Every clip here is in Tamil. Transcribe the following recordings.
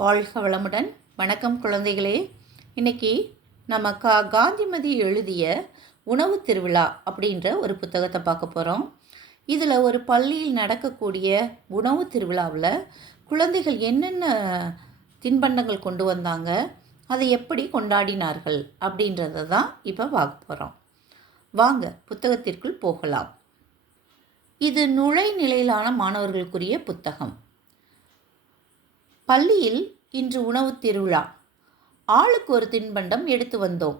வாழ்க வளமுடன். வணக்கம் குழந்தைகளே. இன்றைக்கி நம்ம காந்திமதி எழுதிய உணவு திருவிழா அப்படின்ற ஒரு புத்தகத்தை பார்க்க போகிறோம். இதில் ஒரு பள்ளியில் நடக்கக்கூடிய உணவு திருவிழாவில் குழந்தைகள் என்னென்ன தின்பண்டங்கள் கொண்டு வந்தாங்க, அதை எப்படி கொண்டாடினார்கள் அப்படின்றத தான் இப்போ பார்க்க போகிறோம். வாங்க புத்தகத்திற்குள் போகலாம். இது நுழைநிலையிலான மாணவர்களுக்குரிய புத்தகம். பள்ளியில் இன்று உணவு திருவிழா. ஆளுக்கு ஒரு தின்பண்டம் எடுத்து வந்தோம்.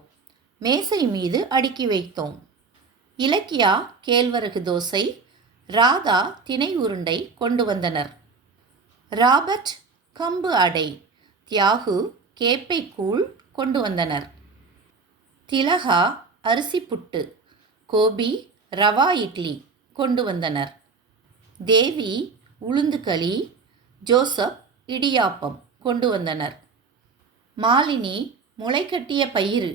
மேசை மீது அடுக்கி வைத்தோம். இலக்கியா கேழ்வரகு தோசை, ராதா திணை உருண்டை கொண்டு வந்தனர். ராபர்ட் கம்பு அடை, தியாகு கேப்பை கூழ் கொண்டு வந்தனர். திலகா அரிசி புட்டு, கோபி ரவா இட்லி கொண்டு வந்தனர். தேவி உளுந்துகளி, ஜோசப் இடியாப்பம் கொண்டு வந்தனர். மாலினி முளைக்கட்டிய பயிறு,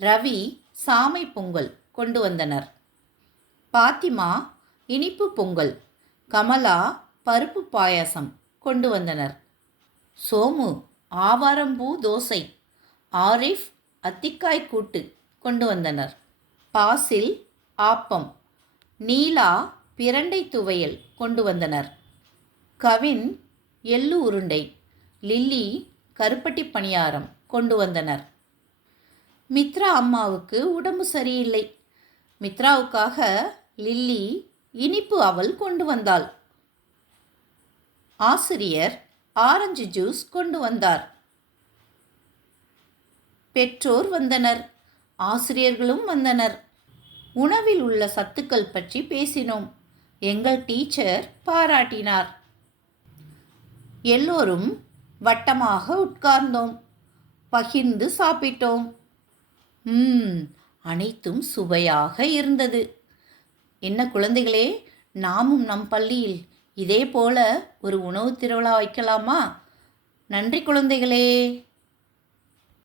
ரவி சாமை பொங்கல் கொண்டு வந்தனர். பாத்திமா இனிப்பு பொங்கல், கமலா பருப்பு பாயாசம் கொண்டு வந்தனர். சோமு ஆவாரம்பூ தோசை, ஆரிஃப் அத்திக்காய் கூட்டு கொண்டு வந்தனர். பாசில் ஆப்பம், நீலா பிரண்டை துவையல் கொண்டு வந்தனர். கவின் எள்ளு உருண்டை, லில்லி கருப்பட்டி பணியாரம் கொண்டு வந்தனர். மித்ரா அம்மாவுக்கு உடம்பு சரியில்லை. மித்ராவுக்காக லில்லி இனிப்பு அவல் கொண்டு வந்தாள். ஆசிரியர் ஆரஞ்சு ஜூஸ் கொண்டு வந்தார். பெற்றோர் வந்தனர். ஆசிரியர்களும் வந்தனர். உணவில் உள்ள சத்துக்கள் பற்றி பேசினோம். எங்கள் டீச்சர் பாராட்டினார். எல்லோரும் வட்டமாக உட்கார்ந்தோம். பகிர்ந்து சாப்பிட்டோம். அனைத்தும் சுவையாக இருந்தது. என்ன குழந்தைகளே, நாமும் நம் பள்ளியில் இதே போல ஒரு உணவு திருவிழா வைக்கலாமா? நன்றி குழந்தைகளே.